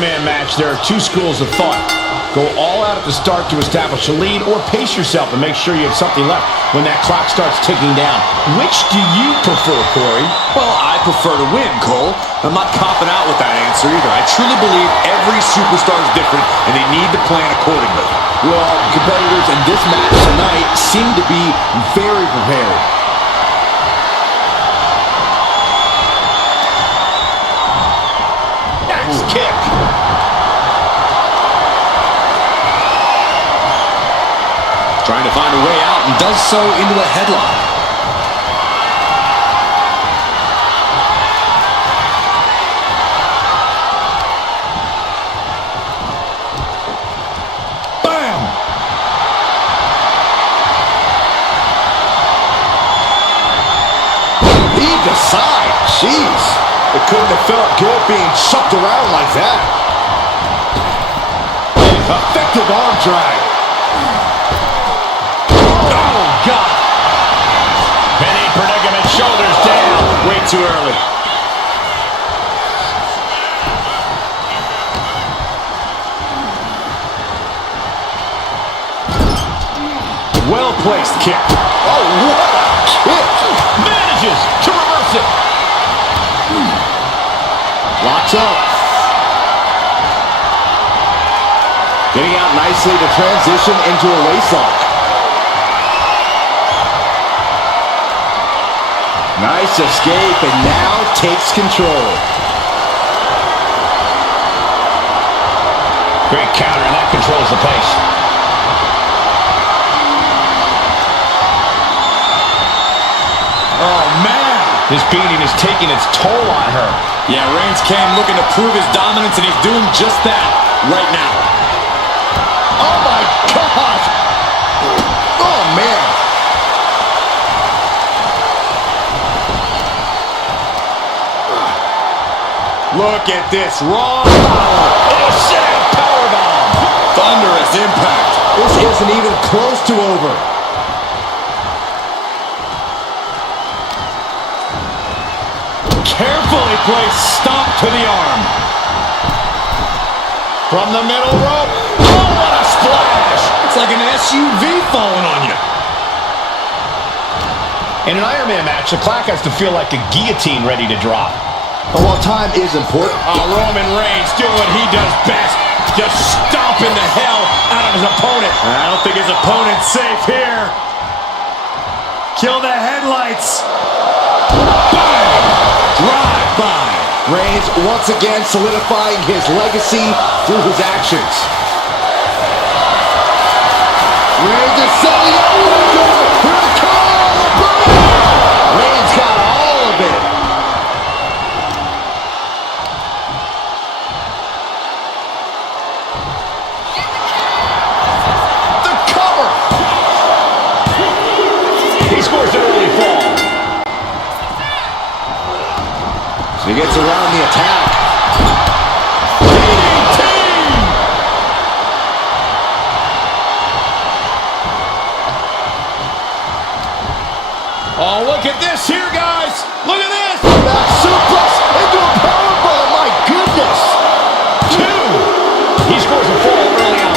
Iron Man match, there are two schools of thought. Go all out at the start to establish a lead, or pace yourself and make sure you have something left when that clock starts ticking down. Which do you prefer, Corey? Well, I prefer to win, Cole. I'm not copping out with that answer either. I truly believe every superstar is different, and they need to plan accordingly. Well, competitors in this match tonight seem to be very prepared. Axe kick. Trying to find a way out and does so into a headlock. Bam! Heave aside. Jeez. It couldn't have felt good being chucked around like that. Effective arm drag. Oh, God! Penny predicament, shoulders down. Way too early. Well-placed kick. Oh, what a kick. Manages to reverse it. Locks up. Getting out nicely to transition into a waistlock. Nice escape, and now takes control. Great counter, and that controls the pace. Oh, man! This beating is taking its toll on her. Yeah, Reigns came looking to prove his dominance, and he's doing just that right now. Oh, my gosh! Oh, man! Look at this raw power. Oh, shit! Powerbomb! Thunderous impact. This isn't even close to over. Carefully placed stomp to the arm. From the middle rope. Oh, what a splash! It's like an SUV falling on you. In an Iron Man match, the clock has to feel like a guillotine ready to drop. But while time is important, Roman Reigns doing what he does best. Just stomping the hell out of his opponent. I don't think his opponent's safe here. Kill the headlights. Bang! Drive-by. Reigns once again solidifying his legacy through his actions. Reigns is selling up. Here it comes. Reigns got all of it. The cover. He scores an early fall. So he gets around the attack. Oh, look at this here, guys. Look at this. Back suplex into a powerbomb. My goodness. 2. He scores a fall early on.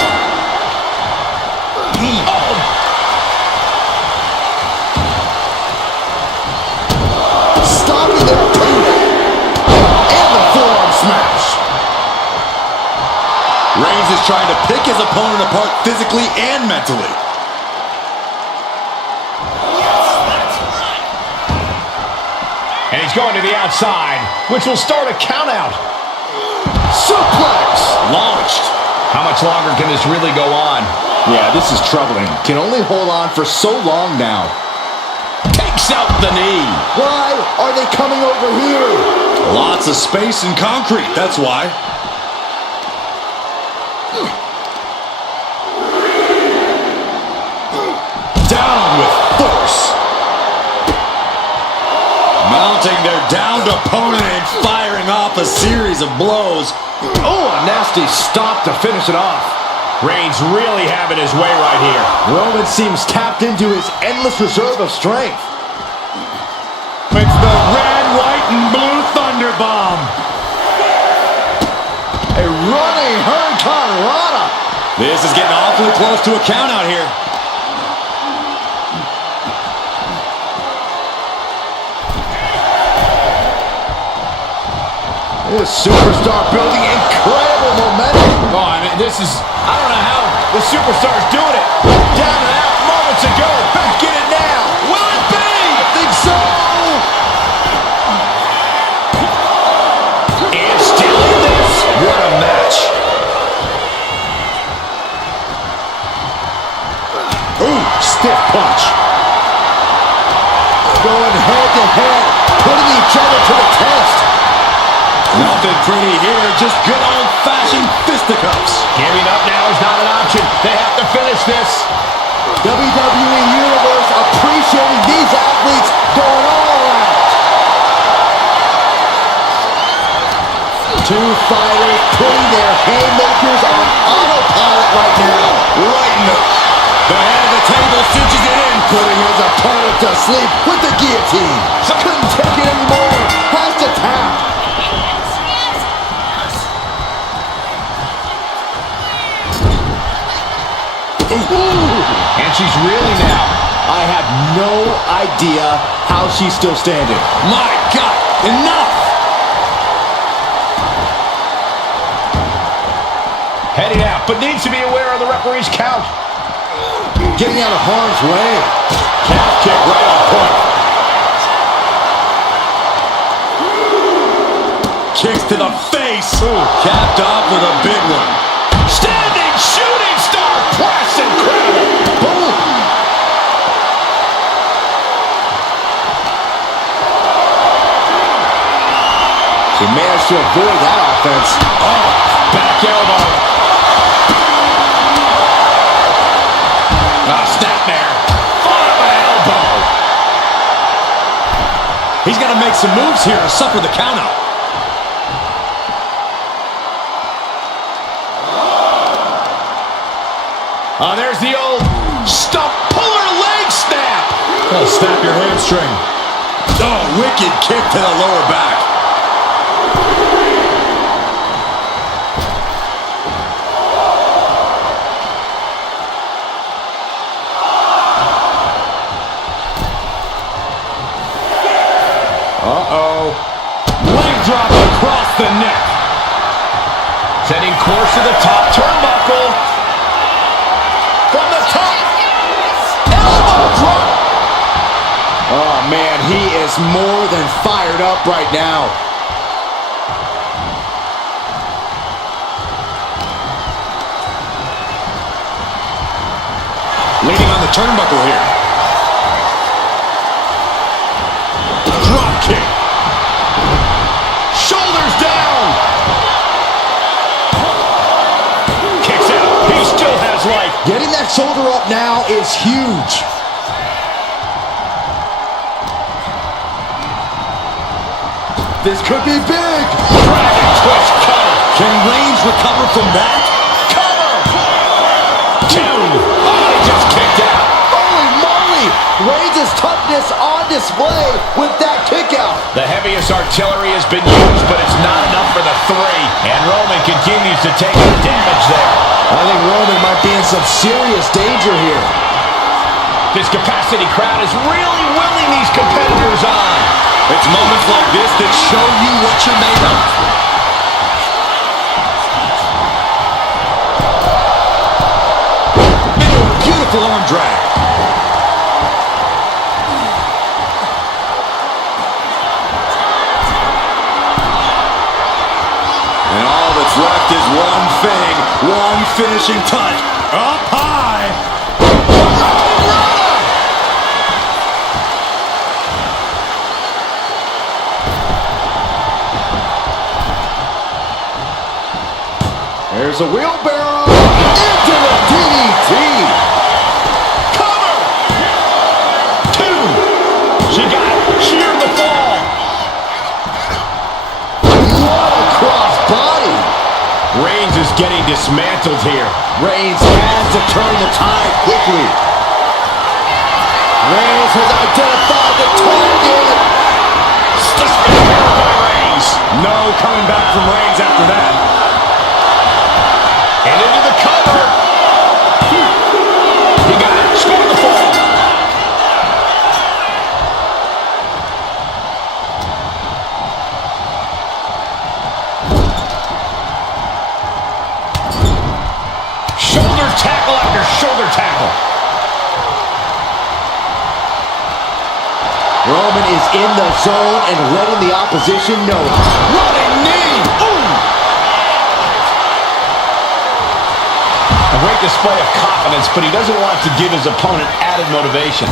Oh. Stopping their opponent. And the forearm smash. Reigns is trying to pick his opponent apart physically and mentally. And he's going to the outside, which will start a countout. Suplex. Launched. How much longer can this really go on? Yeah, this is troubling. Can only hold on for so long now. Takes out the knee. Why are they coming over here? Lots of space and concrete, that's why. Down with force. Mounting their downed opponent and firing off a series of blows. Oh, a nasty stop to finish it off. Reigns really having his way right here. Roman seems tapped into his endless reserve of strength. It's the red, white, and blue Thunder Bomb. A This is getting awfully close to a count out here. This superstar building incredible momentum. Oh, I mean, this is, I don't know how the superstar's doing it. Down and out moments ago. Back in it now. Will it be? I think so. And still in this. What a match. Ooh, stiff punch. Going head to head, putting each other to the test. Nothing pretty here, just good old-fashioned fisticuffs. Giving up now is not an option. They have to finish this. WWE Universe appreciating these athletes going all out. Two fighters putting their haymakers on autopilot right now. Right in the head of the table, cinches it in. Putting his opponent to sleep with the guillotine. Couldn't take it anymore. Has to tap. And she's reeling now. I have no idea how she's still standing. My God, enough! Heading out, but needs to be aware of the referee's count. Getting out of harm's way. Calf kick right on point. Kicks to the face. Capped off with a big one. Standing shooting star press, incredible. Boom. She managed to avoid that offense. Oh, back elbow. Snapmare. Followed by elbow. He's got to make some moves here to suffer the count out. There's the old stump puller leg snap. Oh, snap your hamstring. Oh, wicked kick to the lower back. Uh-oh. Leg drop across the neck. Setting course to the top turnbuckle. From the top. Elbow drop. Oh, man, he is more than fired up right now. Leaning on the turnbuckle here. Drop kick. Shoulders down. Kicks out. He still has life. Getting that shoulder up now is huge. This could be big. Dragon twist cover. Can Reigns recover from that? Cover. Two. Oh, he just kicked out. Holy moly! Reigns' toughness on display with that kick out. The heaviest artillery has been used, but it's not enough for the three. And Roman continues to take the damage there. I think Roman might be in some serious danger here. This capacity crowd is really willing these competitors on. It's moments like this that show you what you're made of. Into a beautiful arm drag. And all that's left is one thing, one finishing touch. Up high. There's a wheelbarrow into the DDT. Cover! Two! She got sheared the fall. What a cross body. Reigns is getting dismantled here. Reigns has to turn the tide quickly. Reigns has identified the target. Dismantled by Reigns. No coming back from Reigns after that. And into the cover. opponent is in the zone and letting the opposition know it. Running knee. Ooh. A great display of confidence, but he doesn't want to give his opponent added motivation.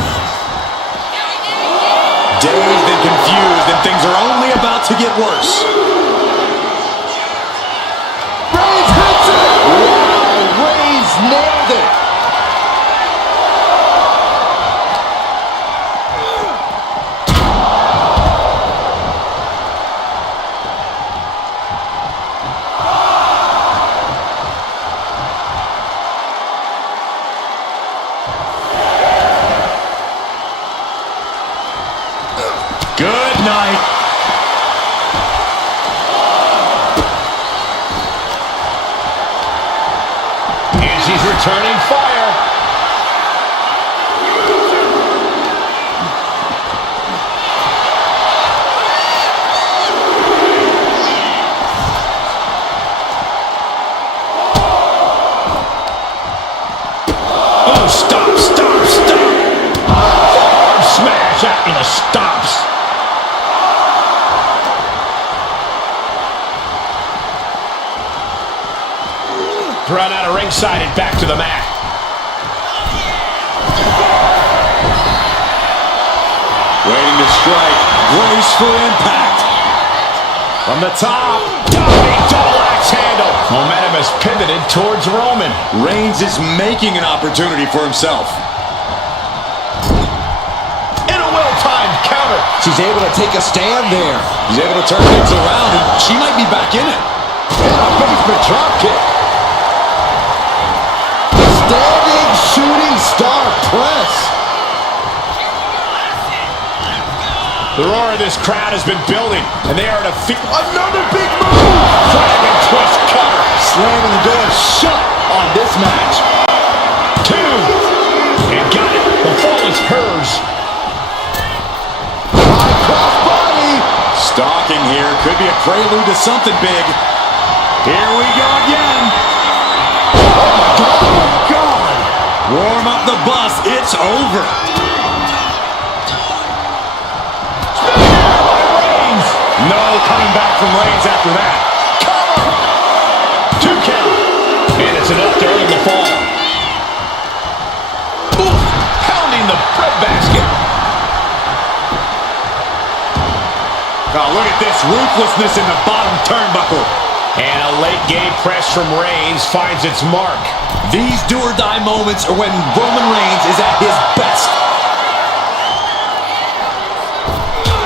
Dazed and confused, and things are only about to get worse. Reigns hits it! Wow, Reigns nailed it! Good night. And she's returning fire. Oh, stop, stop, stop. Forearm smash after the stops. Run out of ringside and back to the mat. Waiting to strike. Brace for impact. From the top. Diving double axe handle. Momentum has pivoted towards Roman. Reigns is making an opportunity for himself. In a well-timed counter. She's able to take a stand there. He's able to turn things around, and she might be back in it. And a basement drop kick. Standing shooting star press. The roar of this crowd has been building, and they are defeating. Another big move! Dragon twist cover. Slamming the door shut on this match. 2. And got it. The fall is hers. High cross body. Stalking here. Could be a prelude to something big. Here we go again. Oh my God. Warm up the bus. It's over. No coming back from Reigns after that. Cover! 2 count. And it's enough to earn the fall. Ooh, pounding the breadbasket. Oh, look at this ruthlessness in the bottom turnbuckle. And a late game press from Reigns finds its mark. These do-or-die moments are when Roman Reigns is at his best.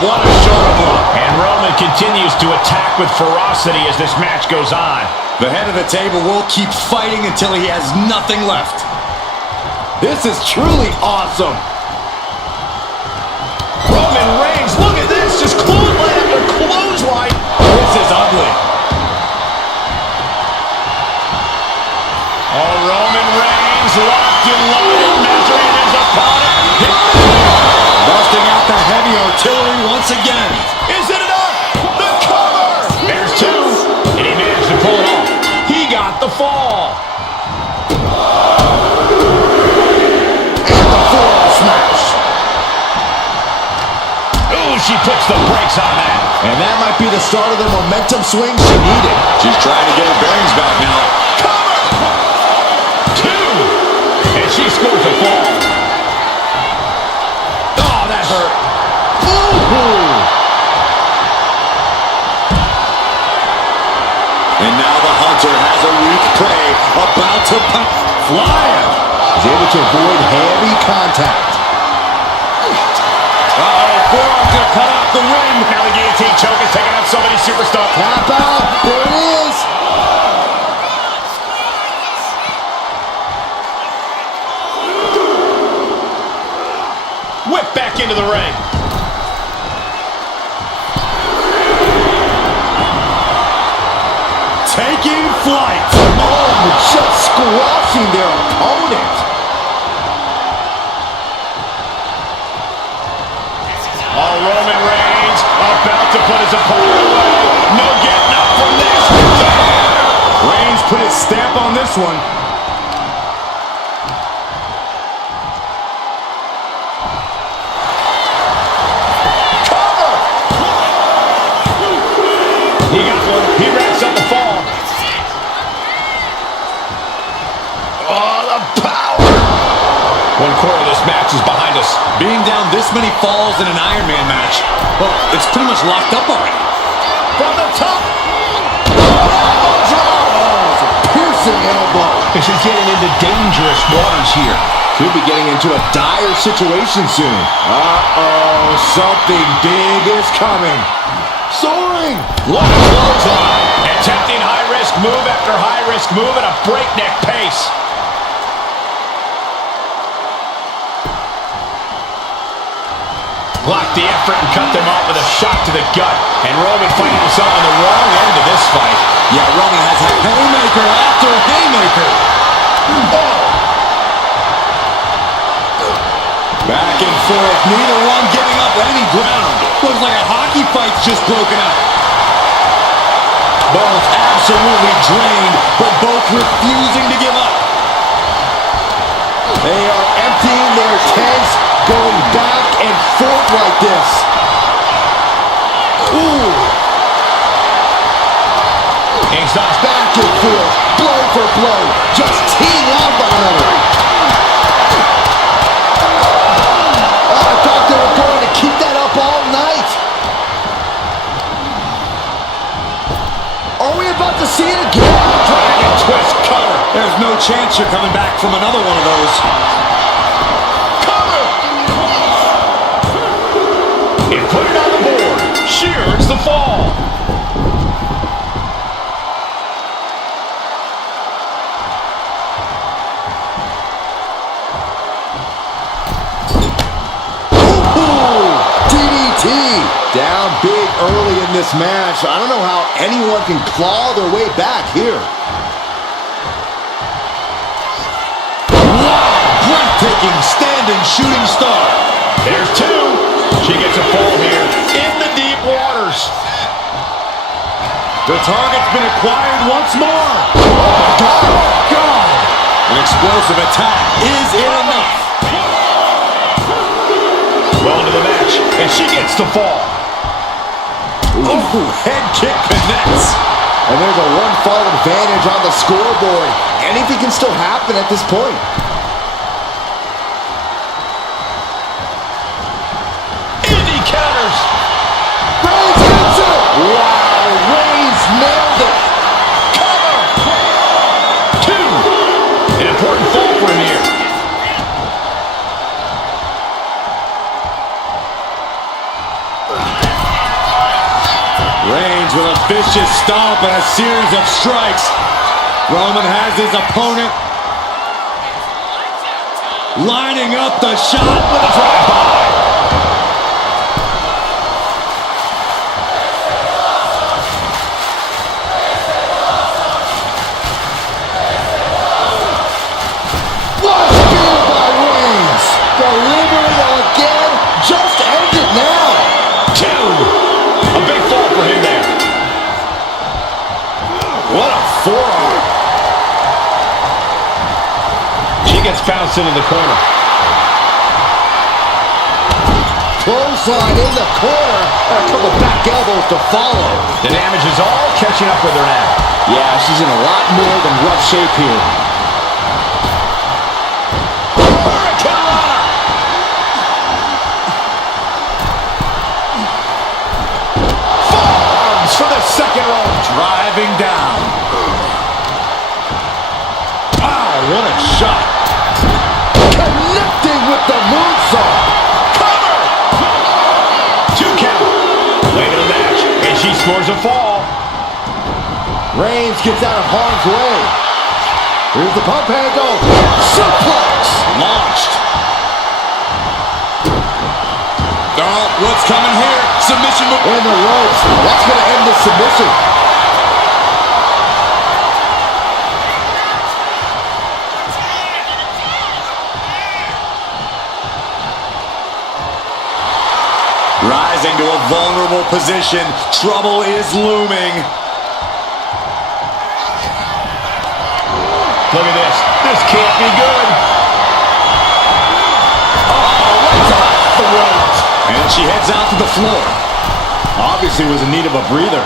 What a shoulder block. And Roman continues to attack with ferocity as this match goes on. The head of the table will keep fighting until he has nothing left. This is truly awesome. Roman Reigns, look at this, just clothesline after clothesline. This is ugly. Oh, Roman Reigns locked and loaded, measuring his opponent. Busting out the heavy artillery once again. Is it enough? The cover! There's 2. And he managed to pull it off. He got the fall. And the forearm smash. Ooh, she puts the brakes on that. And that might be the start of the momentum swing she needed. She's trying to get her bearings back now. Cover! 2. And she scores a fall. Oh, that hurt. And now the hunter has a weak prey about to flying. He's able to avoid heavy contact. Uh-oh, forearm gonna cut off the wind. Now the guillotine choke is taking out so many superstars. Tap out. There it is. Whip back into the ring. Taking flight. Oh, just squashing their opponent. Oh, Roman Reigns about to put his opponent away. No getting up from this. Reigns put his stamp on this one. match is behind us. Being down this many falls in an Iron Man match, well, it's pretty much locked up already. From the top. Piercing elbow. This is getting into dangerous waters here. Could be getting into a dire situation soon. Uh-oh, something big is coming. Soaring. What a clothesline. Attempting high-risk move after high-risk move at a breakneck pace. Blocked the effort and cut them off with a shot to the gut. And Roman finding himself on the wrong end of this fight. Yeah, Roman has a haymaker after a haymaker. Oh. Back and forth, neither one giving up any ground. Looks like a hockey fight's just broken out. Both absolutely drained, but both refusing to give up. They are emptying their tanks, going back and forth like this. Ooh. Exhaust Back and forth, blow for blow, just teeing off one another. I thought they were going to keep that up all night. Are we about to see it again? Dragon twist cover. There's no chance you're coming back from another one of those. Cover. And put it on the board. She earns the fall. Down big early in this match. I don't know how anyone can claw their way back here. Wow, breathtaking standing shooting star. There's two. She gets a fall here in the deep waters. The target's been acquired once more. Oh, God. An explosive attack. Is it enough? Well into the match, and she gets the fall. Ooh, head kick connects. And there's a one-fall advantage on the scoreboard. Anything can still happen at this point. Indy counters. Reigns hits it! Wow, Reigns nailed it! Cover. Two. An important fall for him here. Reigns with a vicious stomp and a series of strikes. Roman has his opponent lining up the shot with a drive-by. What a spear by Reigns! Delivery again, just end it now! Two. A big fall for him there. What a forearm. She gets bounced into the corner. Clothesline in the corner, and a couple back elbows to follow. The damage is all catching up with her now. Yeah, she's in a lot more than rough shape here. For the second row. Driving down. Wow, what a shot. Connecting with the moonsault. Cover. Two count. Late in the match, and she scores a fall. Reigns gets out of harm's way. Here's the pump handle. Suplex. Launched. Oh, what's coming here? Submission move. In the ropes. That's going to end the submission. Rising to a vulnerable position. Trouble is looming. Look at this. This can't be good. And she heads out to the floor. Obviously was in need of a breather.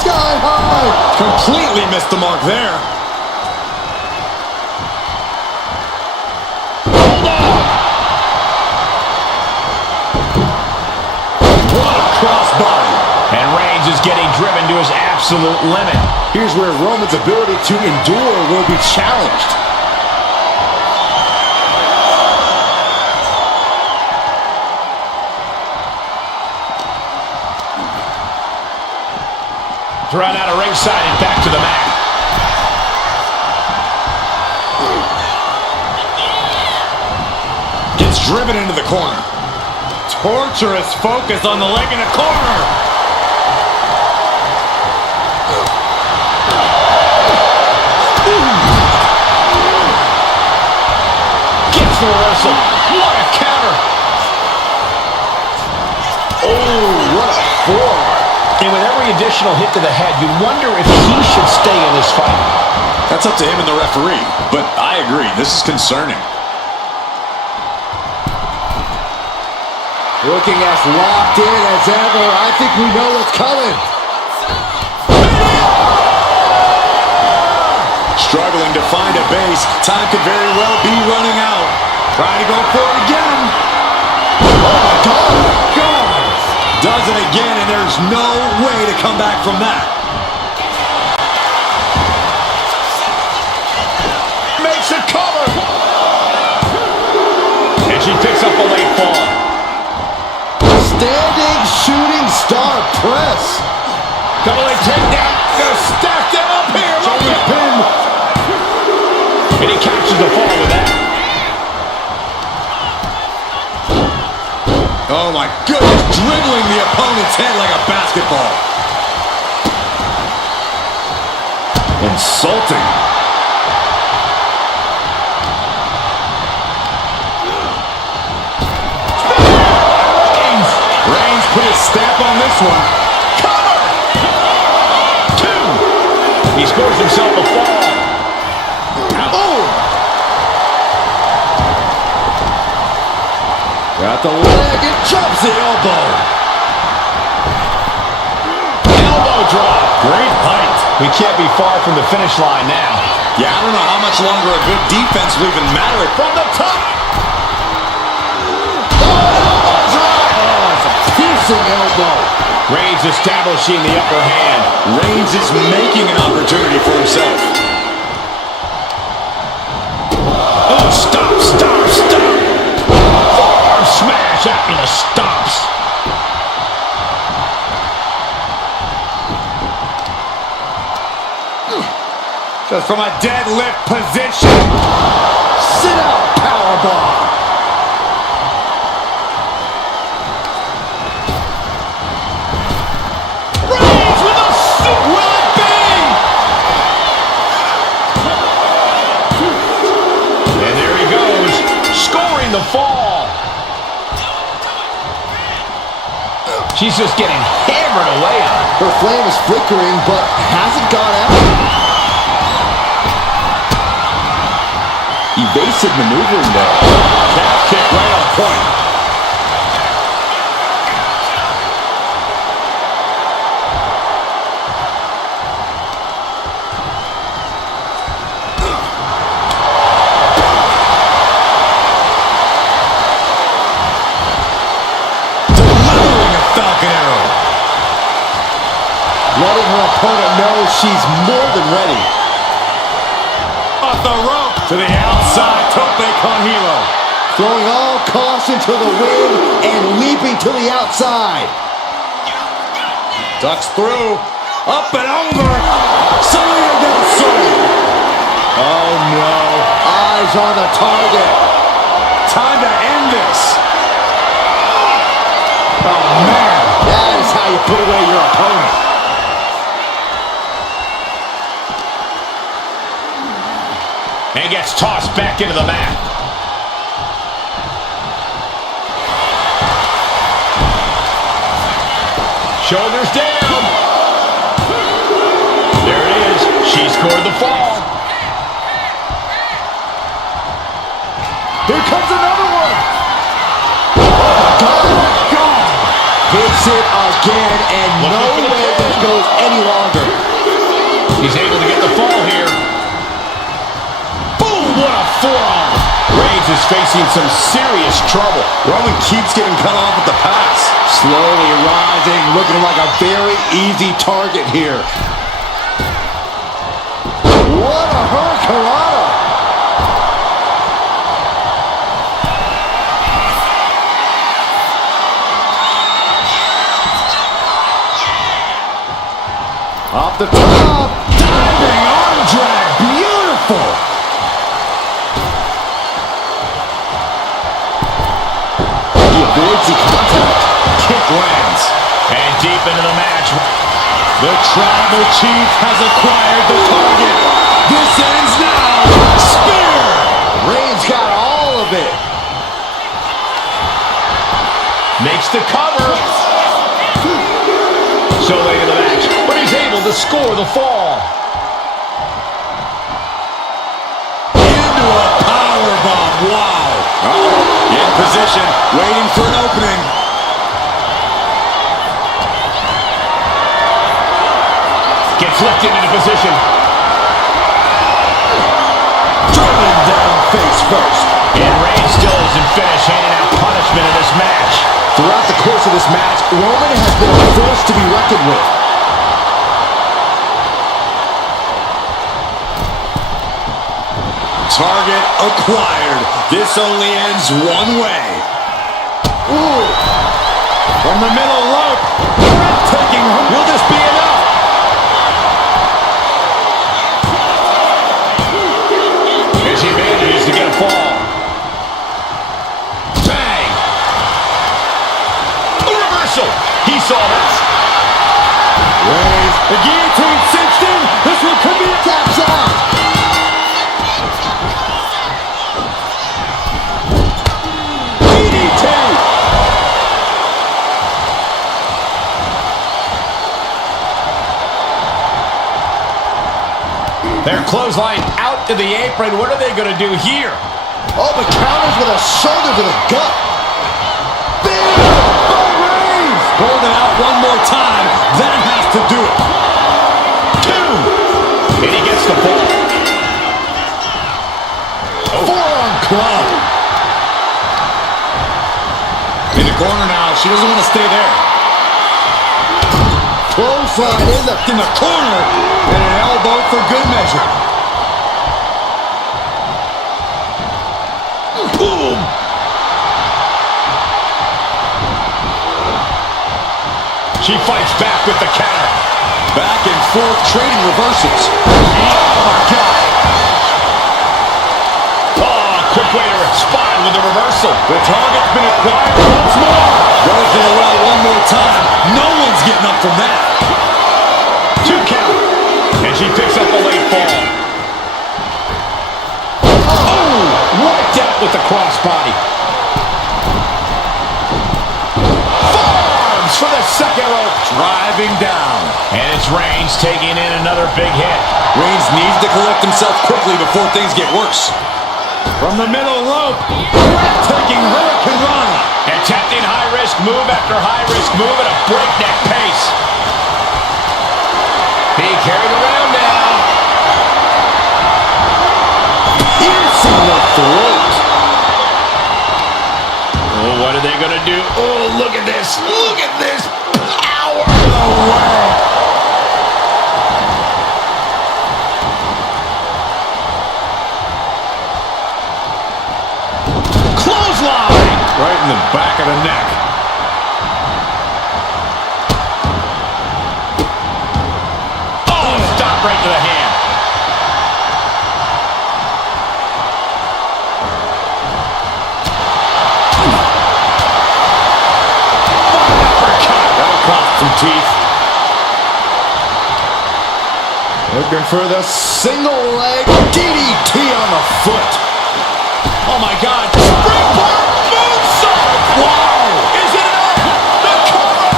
Sky high. Completely missed the mark there. Hold on. his absolute limit. Here's where Roman's ability to endure will be challenged. Thrown out of ringside and back to the mat. Gets driven into the corner. Torturous focus on the leg in the corner. Gets the reversal. What a counter. Oh, what a forearm. And with every additional hit to the head, you wonder if he should stay in this fight. That's up to him and the referee, but I agree, this is concerning. Looking as locked in as ever. I think we know what's coming. Struggling to find a base. Time could very well be running out. Trying to go for it again. Oh, my God. Does it again, and there's no way to come back from that. Makes a cover. And she picks up a late fall. Standing shooting star press. Double leg takedown. Gonna stack them up here. Look at Pin. And he captures the fall with that. Oh my goodness, dribbling the opponent's head like a basketball. Insulting. Reigns put his stamp on this one. Cover! 2. He scores himself a fall. Oh! Got the leg and jumps the elbow. Elbow drop. Great height. We can't be far from the finish line now. Yeah, I don't know how much longer a good defense will even matter. From the top. Piercing elbow. Reigns establishing the upper hand. Reigns is making an opportunity for himself. Oh, stop. Forearm smash after the stomps. Just from a deadlift position. Sit out powerbomb. Reigns with a super. Will it be? And there he goes, scoring the fall. She's just getting hammered away on. Her flame is flickering, but hasn't gone out. Evasive maneuvering there. Calf kick right on point. Delivering a Falcon Arrow. Letting her opponent know she's more than ready. Off the rope to the outside. Tope con hilo. Throwing all caution to the wind and leaping to the outside. Ducks through. Up and over. Selena Del Sol. Oh no. Eyes on the target. Time to end this. Oh man. That is how you put away your opponent. And gets tossed back into the mat. Shoulders down. There it is. She scored the fall. Here comes another one. God. Hits it again, and no way this goes any longer. He's able to get the fall here. Boom! What a forearm. Reigns is facing some serious trouble. Roman keeps getting cut off at the pass. Slowly rising, looking like a very easy target here. What a hurricanrana! Off the top, diving arm drag, beautiful. He avoids the contact. Kick lands. And deep into the match. The Tribal Chief has acquired the target. This ends now. Spear. Reigns got all of it. Makes the cover. So late in the match, but he's able to score the fall. Into a powerbomb. Wow. In position, waiting for an opening. Gets lifted into position. Driven down face first. And Reigns still isn't finished handing out punishment in this match. Throughout the course of this match, Roman has been a force to be reckoned with. Target acquired. This only ends one way. Ooh. From the middle rope. Breathtaking. Will this be enough? As he manages to get a fall. Bang! A reversal. He saw that. Reigns. The guillotine cinched in. This one could be a taps out. Their clothesline out to the apron. What are they going to do here? Oh, the counters with a shoulder to the gut. Big by Reigns. Holding out one more time. That has to do it. 2. And he gets the ball. Forearm club. In the corner now. She doesn't want to stay there. Clothesline in the corner. And an elbow for good measure. Boom. She fights back with the counter. Back and forth trading reversals. Oh, my God. Oh, quick way to respond with the reversal. The target's been acquired once more. Goes to the well one more time. No one's getting up from that. 2 count. And she picks up a late fall. Oh, wiped out with the crossbody. Forearms for the second rope. Driving down. And it's Reigns taking in another big hit. Reigns needs to collect himself quickly before things get worse. From the middle rope. Breathtaking hurricanrana. Attempting high-risk move after high-risk move at a breakneck pace. Being carried around now. Piercing the throat. Oh, what are they going to do? Oh, look at this. Look at this power. No way. Clothesline. Right in the back of the neck. Oh, stop right to the hand. That'll cost some teeth. Looking for the single leg DDT on the foot. Oh, my God. Springboard moonsault. Wow. Is it enough? The cover.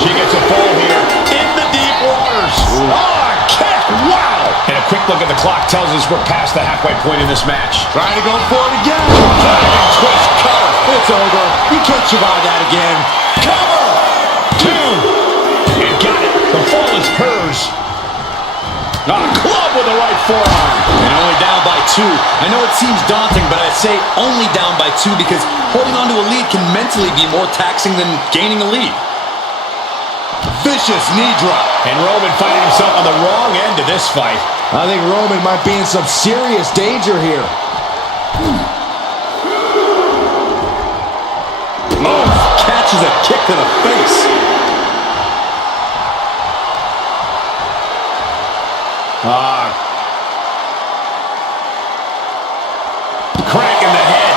She gets a fall here in the deep waters. Oh, a kick. Wow. And a quick look at the clock tells us we're past the halfway point in this match. Trying to go for it again. Diving twist cover. It's over. You can't survive that again. Cover. 2. And got it. The fall is hers. A club with the right forearm. And only down by 2. I know it seems daunting, but I say only down by 2 because holding on to a lead can mentally be more taxing than gaining a lead. Vicious knee drop. And Roman finding himself on the wrong end of this fight. I think Roman might be in some serious danger here. Oh, catches a kick to the face. Crank in the head.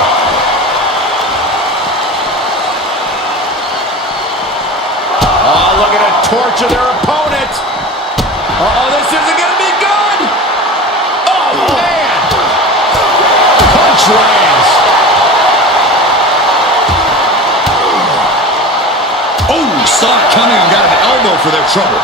Oh, looking to torture their opponent. Uh-oh, this isn't going to be good. Oh, man. Punch lands. Oh, saw it coming and got an elbow for their trouble.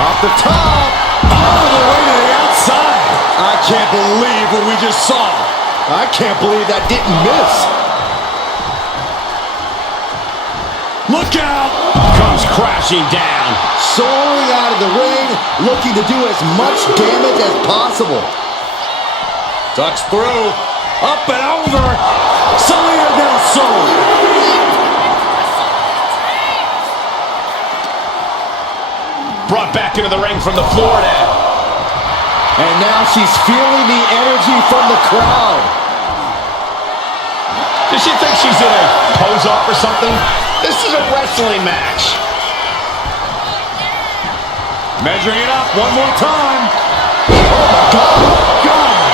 Off the top. All the way to the outside. I can't believe what we just saw. I can't believe that didn't miss. Look out. Comes crashing down. Soaring out of the ring, looking to do as much damage as possible. Ducks through. Up and over. Salida del Sol. Brought back into the ring from the floor now. And now she's feeling the energy from the crowd. Does she think she's in a pose-off or something? This is a wrestling match. Measuring it up one more time. Oh, my God. God.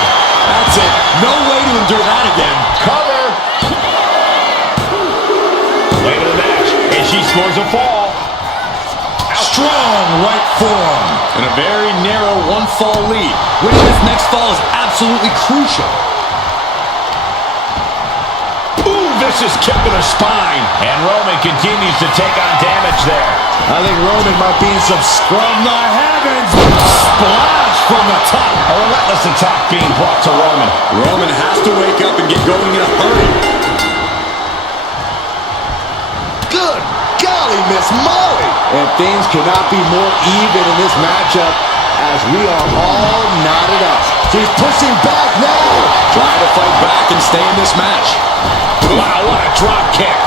That's it. No way to endure that again. Cover. Late in the match, and she scores a fall. Strong right forearm. And a very narrow one-fall lead. Winning this next fall is absolutely crucial. Ooh, vicious kick to the spine. And Roman continues to take on damage there. I think Roman might be in some From the heavens. Splash from the top. A relentless attack being brought to Roman. Roman has to wake up and get going in a hurry. good golly, Miss Molly. And things cannot be more even in this matchup as we are all knotted up. She's pushing back now. Trying to fight back and stay in this match. Wow, what a drop kick.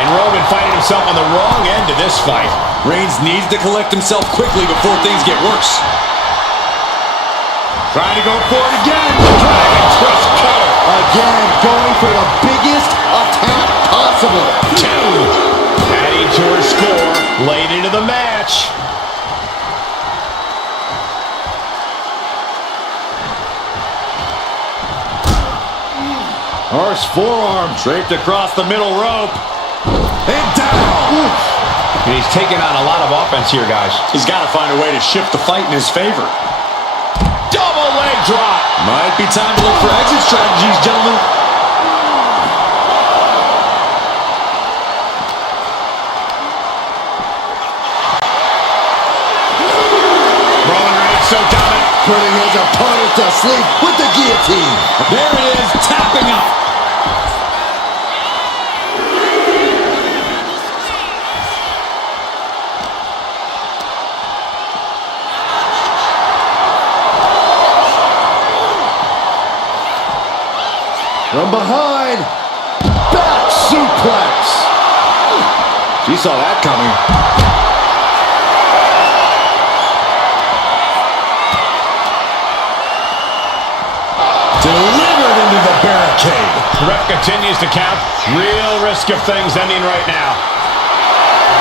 And Roman finding himself on the wrong end of this fight. Reigns needs to collect himself quickly before things get worse. Trying to go for it again. Dragon twist cutter. Again, going for the biggest attack possible. 2. Adding to her score late into the match. Horse forearm draped across the middle rope. And down. Oof. And he's taking on a lot of offense here, guys. He's got to find a way to shift the fight in his favor. Double leg drop. Might be time to look for exit strategies, gentlemen. Roman Reigns so dominant. Putting his opponent to sleep with the guillotine. There it is, tapping up. From behind, back suplex. She saw that coming. Delivered into the barricade. The ref continues to count. Real risk of things ending right now.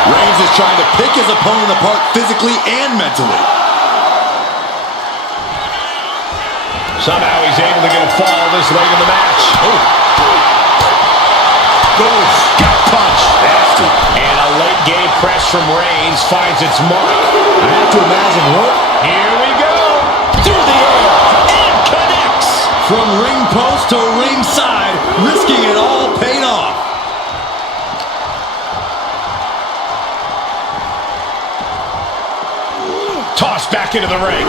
Reigns is trying to pick his opponent apart physically and mentally. Somehow he's able to get a fall this late in the match. Oh. Goes. Gut punch. Nasty. And a late game press from Reigns finds its mark. I have to imagine what? Here we go. Through the air. And connects. From ring post to ring side, risking it all paid off. Tossed back into the ring.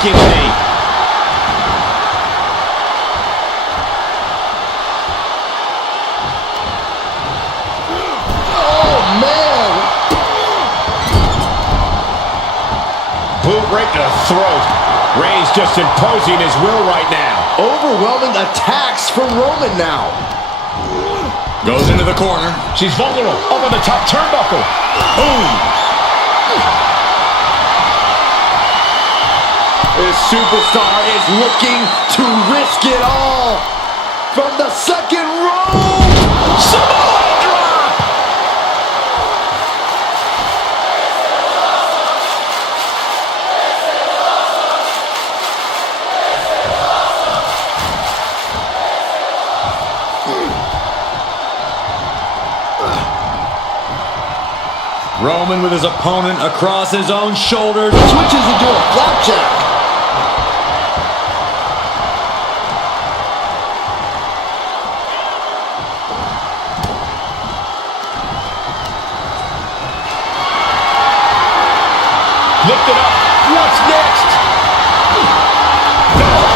Kicking knee. Boot right to the throat. Reigns just imposing his will right now. Overwhelming attacks from Roman now. Goes into the corner. She's vulnerable over the top turnbuckle. Boom. This superstar is looking to risk it all. From the second row. Samoa drop. Roman with his opponent across his own shoulders. Switches into a flapjack. Lift it up. What's next?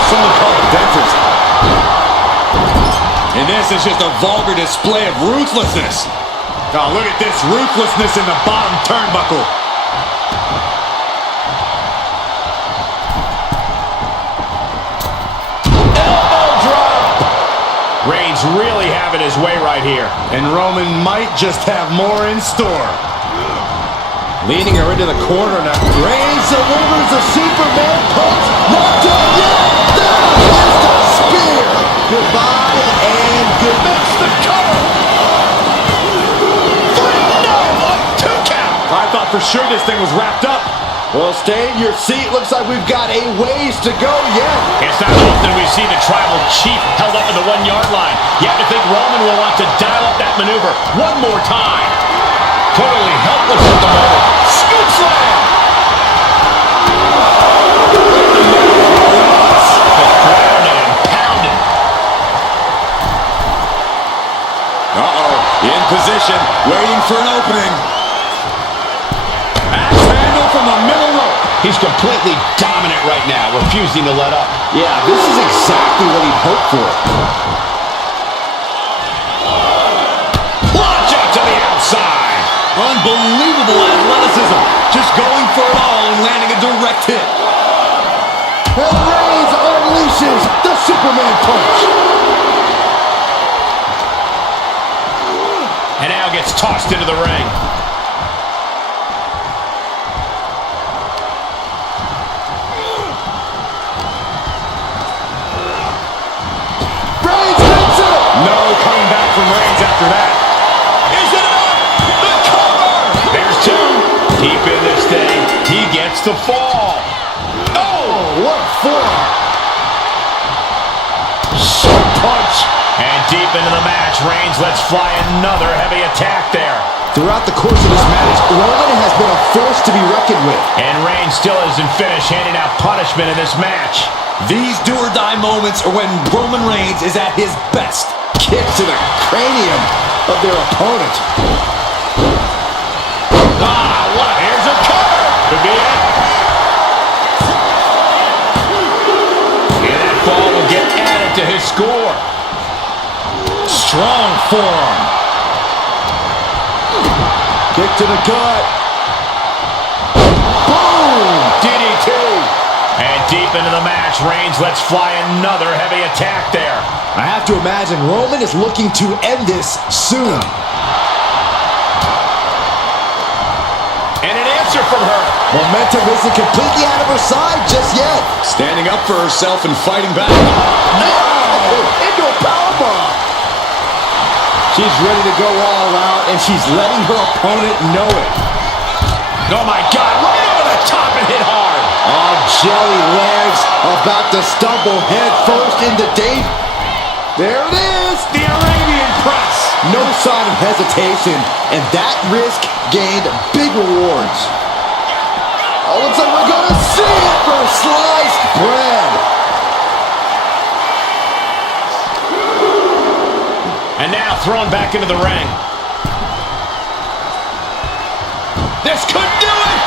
Someone call it dentist. And this is just a vulgar display of ruthlessness. Oh, look at this ruthlessness in the bottom turnbuckle. Elbow drop. Reigns really having his way right here. And Roman might just have more in store. Leading her into the corner now. Reigns delivers a Superman punch. Not done yet. There is the spear. Goodbye and good. Makes the cover. 2 count. I thought for sure this thing was wrapped up. Well, stay in your seat. Looks like we've got a ways to go yet. It's not often we see the tribal chief held up at the 1 yard line. You have to think Roman will want to dial up that maneuver one more time. Totally helpless at the moment. Scoop slam! Just grounded and pounded. Uh-oh, in position, waiting for an opening. Axe handle from the middle rope. He's completely dominant right now, refusing to let up. Yeah, this is exactly what he'd hoped for. Launch out to the outside. Unbelievable athleticism. Just going for it all and landing a direct hit. And Reigns unleashes the Superman punch. And now gets tossed into the ring. Reigns hits it. No coming back from Reigns after that. Is it enough? The cover! There's two. Deep in this thing. He gets the fall. Oh, what a forearm. Sharp punch. And deep into the match, Reigns lets fly another heavy attack there. Throughout the course of this match, Roman has been a force to be reckoned with. And Reigns still isn't finished handing out punishment in this match. These do-or-die moments are when Roman Reigns is at his best. Kicks to the cranium of their opponent. Here's a cover. Could be it. And that fall will get added to his score. Strong forearm. Kick to the gut. Boom! DDT. And deep into the match, Reigns lets fly another heavy attack there. I have to imagine Roman is looking to end this soon. And an answer from her. Momentum isn't completely out of her side just yet. Standing up for herself and fighting back. No! Into a powerbomb. She's ready to go all out, and she's letting her opponent know it. Oh my God, right over the top and hit hard. Oh, jelly legs about to stumble head first into Dave. There it is. The Arabian press. No sign of hesitation, and that risk gained big rewards. Oh, looks like we're gonna see it for sliced bread. And now thrown back into the ring. This could do it.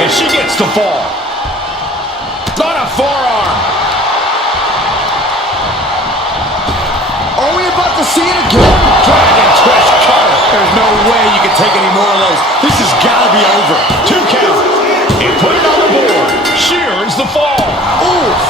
And she gets the fall. On a forearm. Are we about to see it again? Dragon twist cover. There's no way you can take any more of those. This has got to be over. 2 count. And put it on the board. She earns the fall. Oof.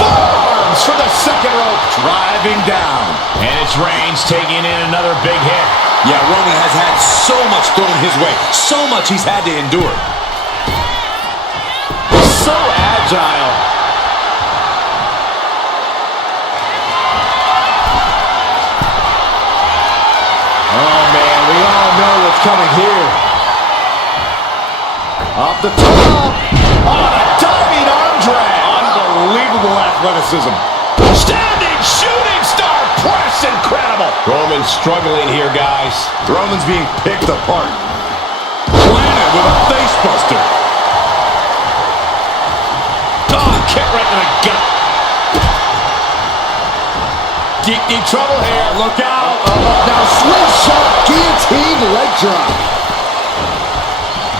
Forearms for the second rope. Driving down. And it's Reigns taking in another big hit. Yeah, Roman has had so much thrown his way. So much he's had to endure. So agile. Oh, man, we all know what's coming here. Off the top. On a diving arm drag. Unbelievable athleticism. Standing shooting star press. Incredible. Roman's struggling here, guys. Roman's being picked apart. Planted with a face buster. Oh, kick right to the gut. Deep trouble here. Look out. Now slingshot, guillotine, leg drop.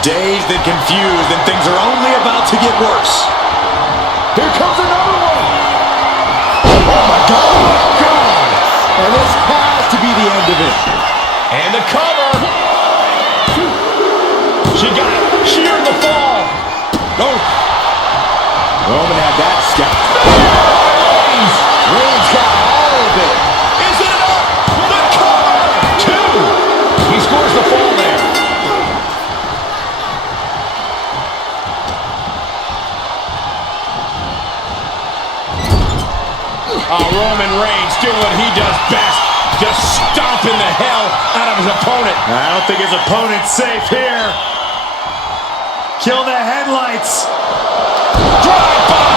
Dazed and confused, and things are only about to get worse. Here comes another one. Oh, my God. And this has to be the end of it. And the cover. She got it. She earned the fall. Oh. Roman had that scalp. Reigns. Reigns got all of it. Is it enough? The cover. 2. He scores the fall there. Roman Reigns doing what he does best. Just stomping the hell out of his opponent. I don't think his opponent's safe here. Kill the headlights. Drive by.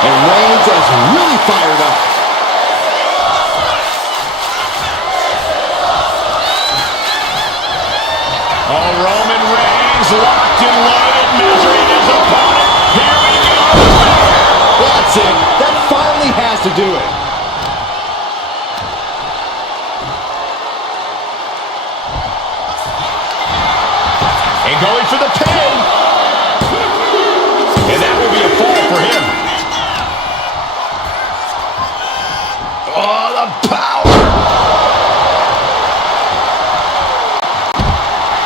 And Reigns is really fired up. Oh, Roman Reigns locked and loaded, measuring his opponent. Here we go. That's it. That finally has to do it. And going for the pin. And that will be a fall for him. Oh, the power.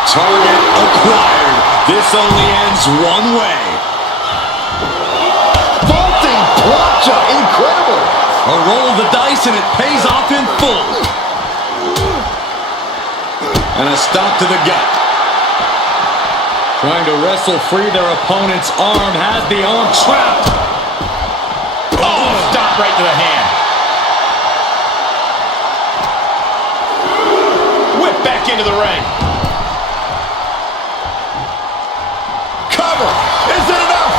Target acquired. This only ends one way. Vaulting plancha. Incredible. A roll of the dice and it pays off in full. And a stomp to the gut. Trying to wrestle free their opponent's arm. Has the arm trapped. Oh, stop right to the hand. Whip back into the ring. Cover. Is it enough?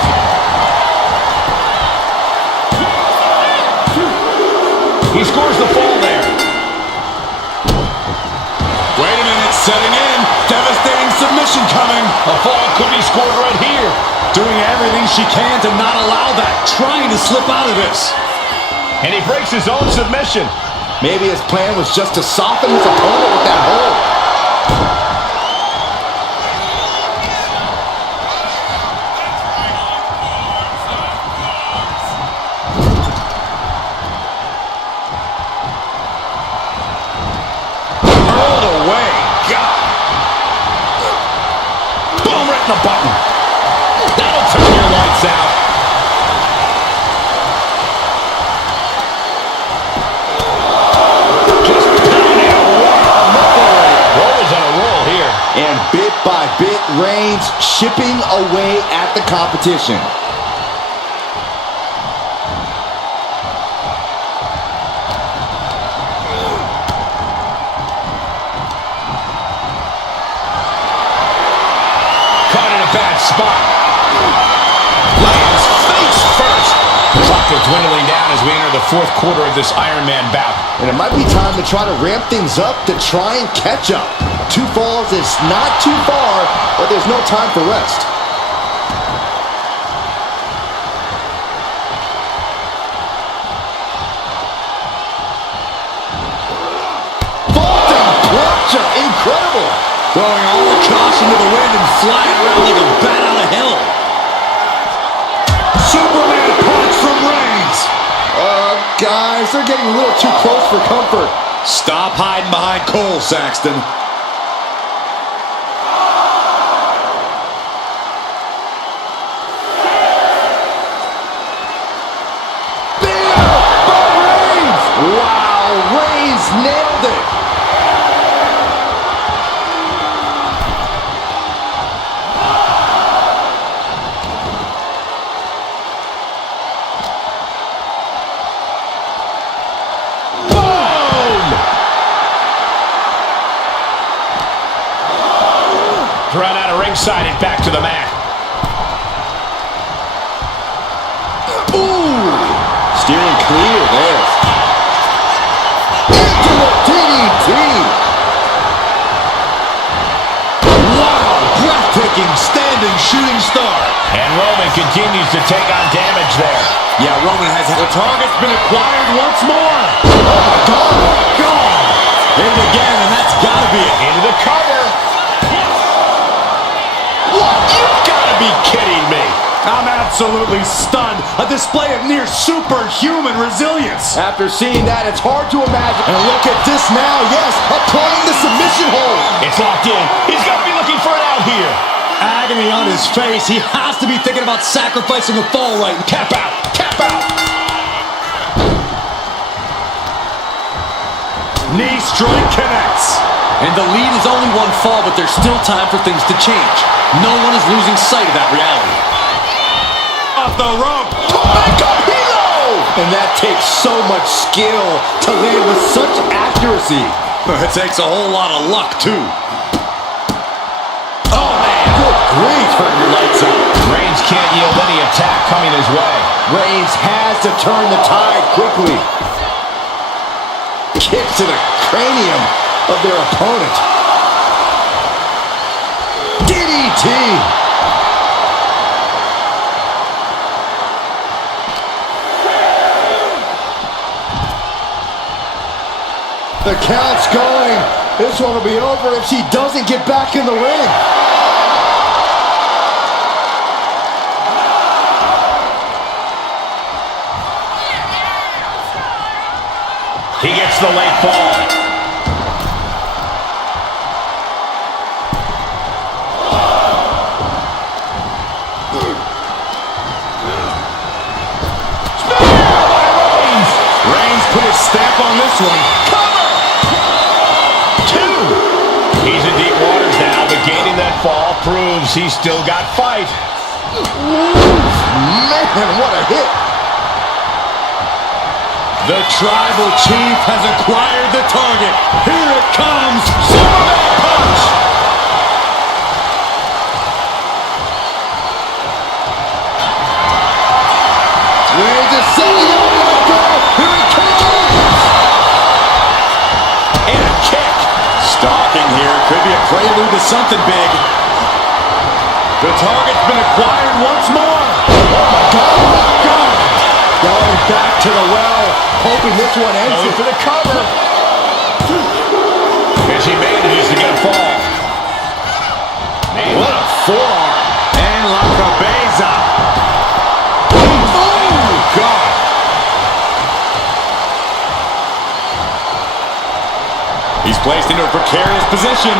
He scores the fall there. Wait a minute, setting in. Devastating submission coming. A fall could be scored right here. Doing everything she can to not allow that. Trying to slip out of this. And he breaks his own submission. Maybe his plan was just to soften his opponent with that hold. Hurled away. God. Boom, right in the button. That'll turn your lights out. Just pounding away. Roman's on a roll here. And bit by bit, Reigns chipping away at the competition. Caught in a bad spot. Lands face first. The clock is dwindling down as we enter the fourth quarter of this Iron Man bout. And it might be time to try to ramp things up to try and catch up. 2 falls is not too far, but there's no time for rest. incredible. Throwing all the caution to the wind and flying around like a bat out of hell. Superman punch from Reigns. Guys, they're getting a little too close for comfort. Stop hiding behind Cole, Saxton. Wow, Reigns nailed it. Boom! Thrown out of ringside and back to the mat. Ooh! Steering clear there. Into the DDT. Wow, breathtaking standing shooting star. And Roman continues to take on damage there. Yeah, Roman has the target's been acquired once more. Oh my God. Hit it again, and that's gotta be it. Into the cover. What? You've got to be kidding me. I'm absolutely stunned. A display of near superhuman resilience. After seeing that, it's hard to imagine. And look at this now. Yes, applying the submission hold. It's locked in. He's got to be looking for it out here. Agony on his face. He has to be thinking about sacrificing a fall right. Tap out. Tap out. Knee strike connects. And the lead is only one fall, but there's still time for things to change. No one is losing sight of that reality. Off the rope. And that takes so much skill to land with such accuracy. It takes a whole lot of luck, too. Oh, man. Good grief. Turn your lights out. Reigns can't yield any attack coming his way. Reigns has to turn the tide quickly. Kicks to the cranium of their opponent. DDT. The count's going. This one will be over if she doesn't get back in the ring. He gets the late fall. Reigns put his stamp on this one. He's in deep waters now, but gaining that fall proves he's still got fight. Man, what a hit. The tribal chief has acquired the target. Here it comes. Superman punch. Reigns is setting up for the goal. Here it comes. And a kick. Stalking here. Could be a prelude to something big. The target's been acquired once more. Oh, my God. Going back to the well, hoping this one ends Going it. for the cover. And she manages to get a fall. Man, What a forearm. And La Cabeza. Oh, God. He's placed into a precarious position.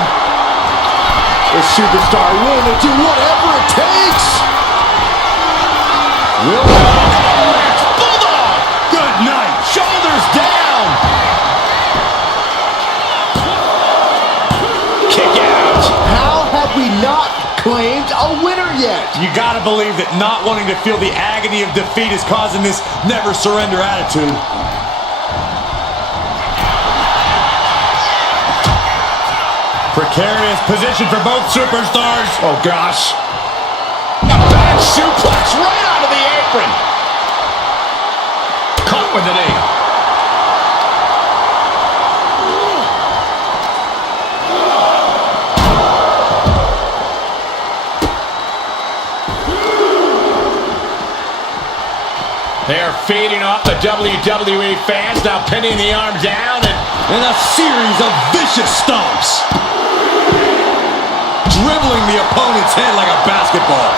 the superstar willing to do whatever it takes. Bulldog! Good night. Shoulders down! Kick out! How have we not claimed a winner yet? You gotta believe that not wanting to feel the agony of defeat is causing this never surrender attitude. Precarious position for both superstars. Oh gosh. A back suplex right onto the apron. Caught with the knee. They're feeding off the WWE fans, now pinning the arm down And a series of vicious stomps. dribbling the opponent's head like a basketball.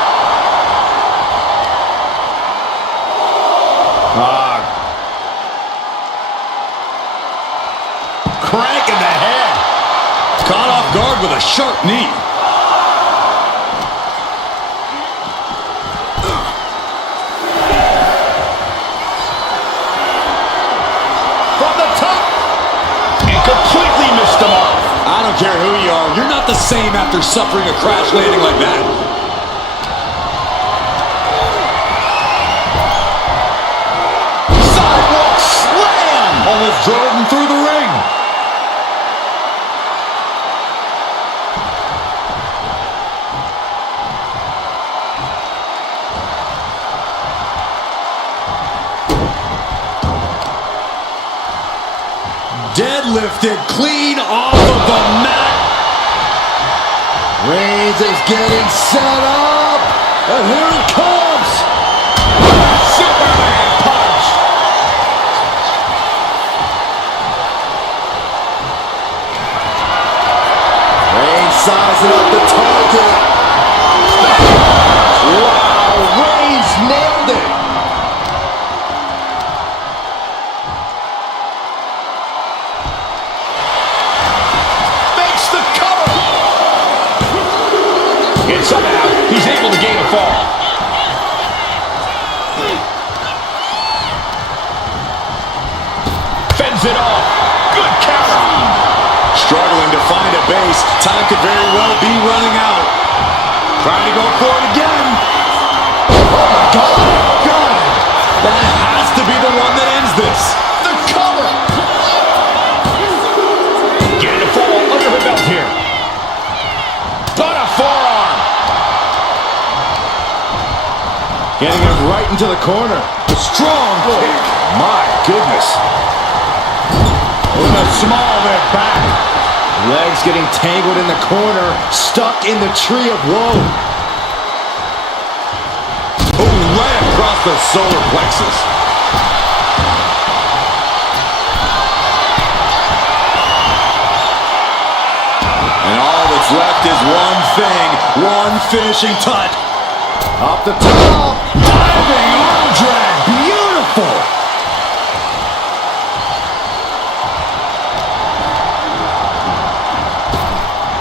Crank in the head. Caught off guard with a sharp knee. From the top. And completely missed him off. I don't care who you are. You're not the same after suffering a crash landing like that. Sidewalk slam. Almost drove him through the ring. Deadlifted clean off of the mat. Reigns is getting set up. And here it comes. Superman punch. Reigns sizing up the target. Wow, Reigns nailed it. Makes the cover. And somehow he's able to gain a fall. Fends it off. Good counter. Struggling to find a base. Time could very well be running out. Trying to go for it again. Oh my God. God, that has to be the one that ends this. The cover. Getting a fall under her belt here. Got a forearm. Getting him right into the corner. Strong kick. My goodness. With a small there back. Legs getting tangled in the corner. Stuck in the tree of woe. Oh, right across the solar plexus. And all that's left is one thing. One finishing touch. Off the top. Diving arm drag. Beautiful.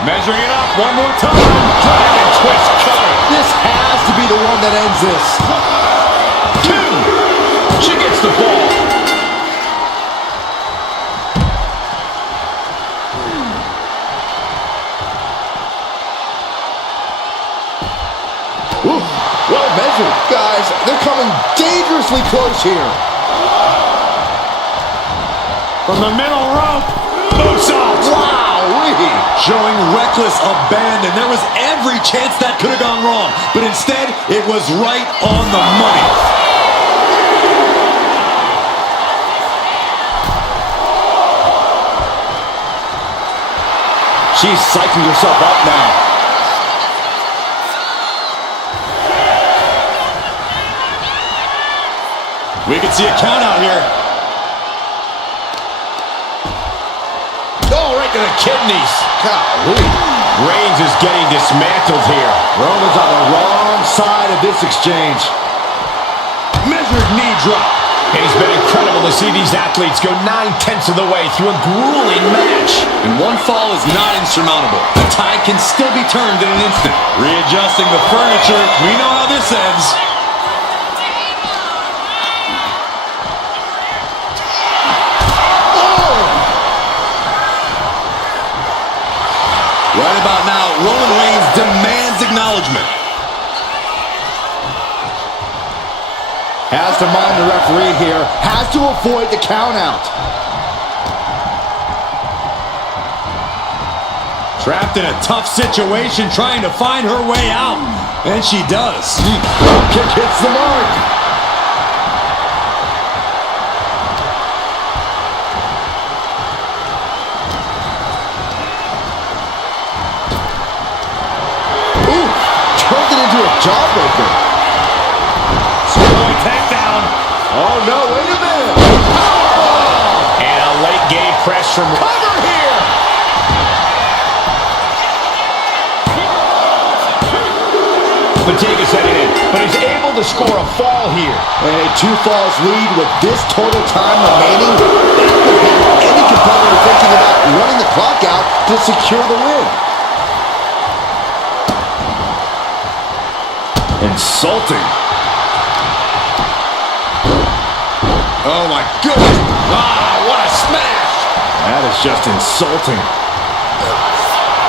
Measuring it up one more time. Dragon twist cover. This has to be the one that ends this. 2. She gets the ball. Ooh, well measured. Guys, they're coming dangerously close here. From the middle rope. Moonsault. Wow-wee. Showing reckless abandon. There was every chance that could have gone wrong. But instead, it was right on the money. She's psyching herself up now. We can see a count out here. Oh, right to the kidneys. Golly. Reigns is getting dismantled here. Roman's on the wrong side of this exchange. Measured knee drop. It has been incredible to see these athletes go 9/10 of the way through a grueling match. And one fall is not insurmountable. The tide can still be turned in an instant. Readjusting the furniture. We know how this ends. Right about now, Roman Reigns demands acknowledgement. Has to mind the referee here. Has to avoid the count-out. Trapped in a tough situation, trying to find her way out. And she does. Kick hits the mark. Ooh, turned it into a jawbreaker. Scoring takedown. Oh no, wait a minute. And a late game press from... Cover here. Fatigue's heading in, but he's able to score a fall here. And a 2 falls lead with this total time remaining. That would have any competitor thinking about running the clock out to secure the win. Insulting. Oh my goodness. Ah, what a smash. That is just insulting.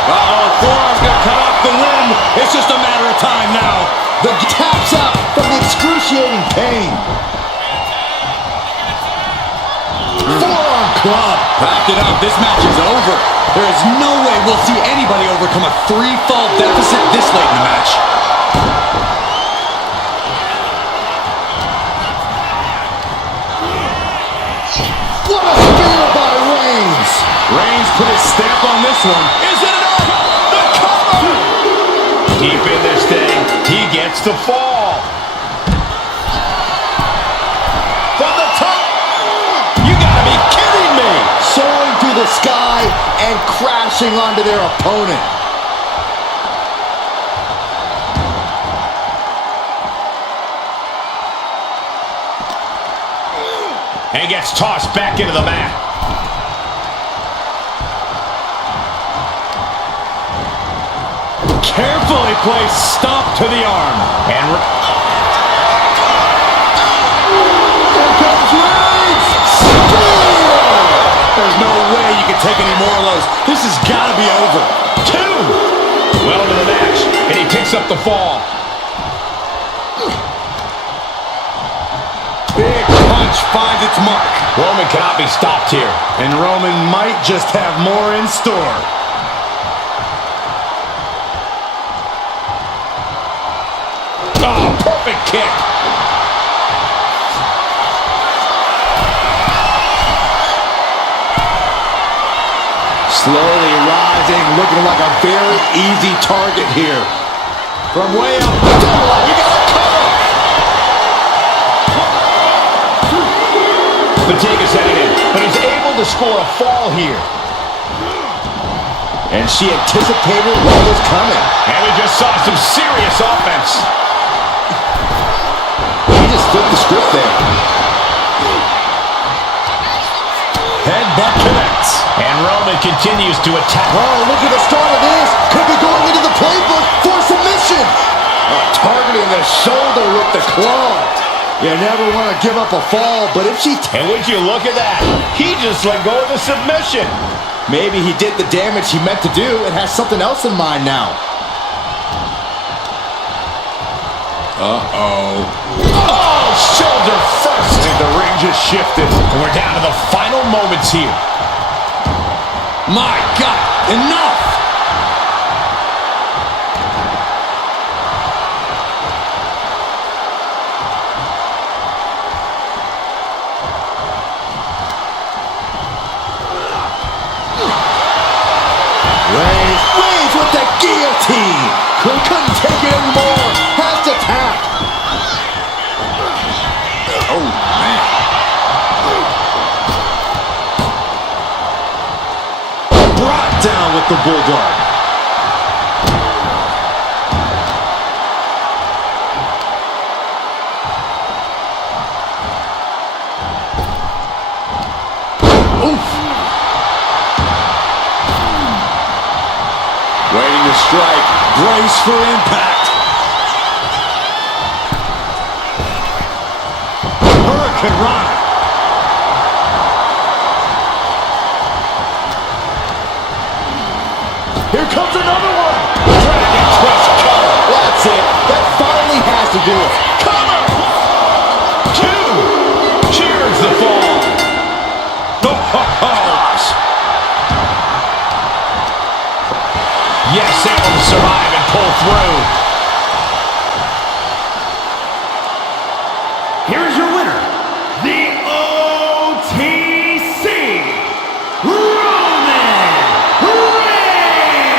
Uh-oh, forearm's gonna cut off the limb. It's just a matter of time now. The taps out from the excruciating pain. Forearm club. Wrapped it up. This match is over. There is no way we'll see anybody overcome a 3-fall deficit this late in the match. What a spear by Reigns. Reigns put his stamp on this one. Is it enough? The cover! Deep in this thing, he gets the fall. From the top! You gotta be kidding me! Soaring through the sky and crashing onto their opponent. And gets tossed back into the mat. Carefully placed stomp to the arm. And Here comes Reigns. Spear. There's no way you can take any more of those. This has got to be over. 2. Well into the match, and he picks up the fall. Big punch finds its mark. Roman cannot be stopped here. And Roman might just have more in store. Oh, perfect kick. Slowly rising, looking like a very easy target here. From way up. You got a cover. Fatigue's heading in, but he's able to score a fall here. And she anticipated what was coming. And we just saw some serious offense. He just flipped the script there. Headbutt connects. And Roman continues to attack. Oh, look at the start of this. Could be going into the playbook for submission. Targeting the shoulder with the claw. You never want to give up a fall, but if she... And would you look at that? He just let go of the submission. Maybe he did the damage he meant to do and has something else in mind now. Uh-oh. Oh, shoulder first. And the ring just shifted. And we're down to the final moments here. My God, enough! Reigns with the guillotine. Couldn't take it anymore. Has to tap. Oh, man. Brought down with the bulldog. Oof. Waiting to strike. Brace for impact. Hurricane Rana. Here comes another one. Dragon twist cover. That's it. That finally has to do it. Cover! 2. Cheers the fall. Yes, able to survive and pull through. Here is your winner, the OTC, Roman Reigns!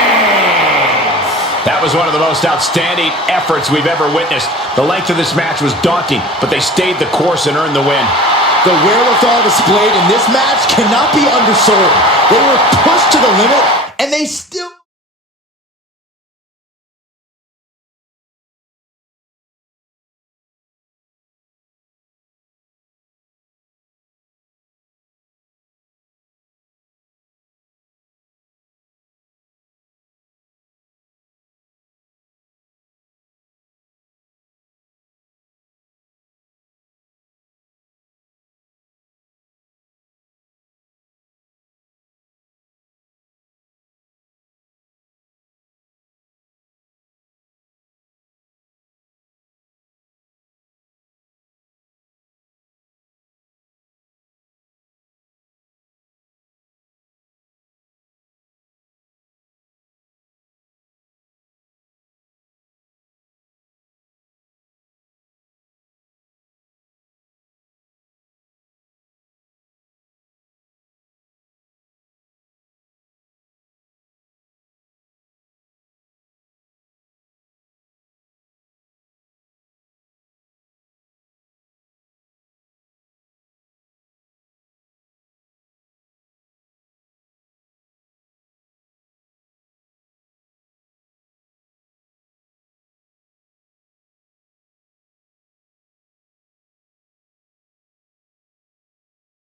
That was one of the most outstanding efforts we've ever witnessed. The length of this match was daunting, but they stayed the course and earned the win. The wherewithal displayed in this match cannot be undersold. They were pushed to the limit, and they still...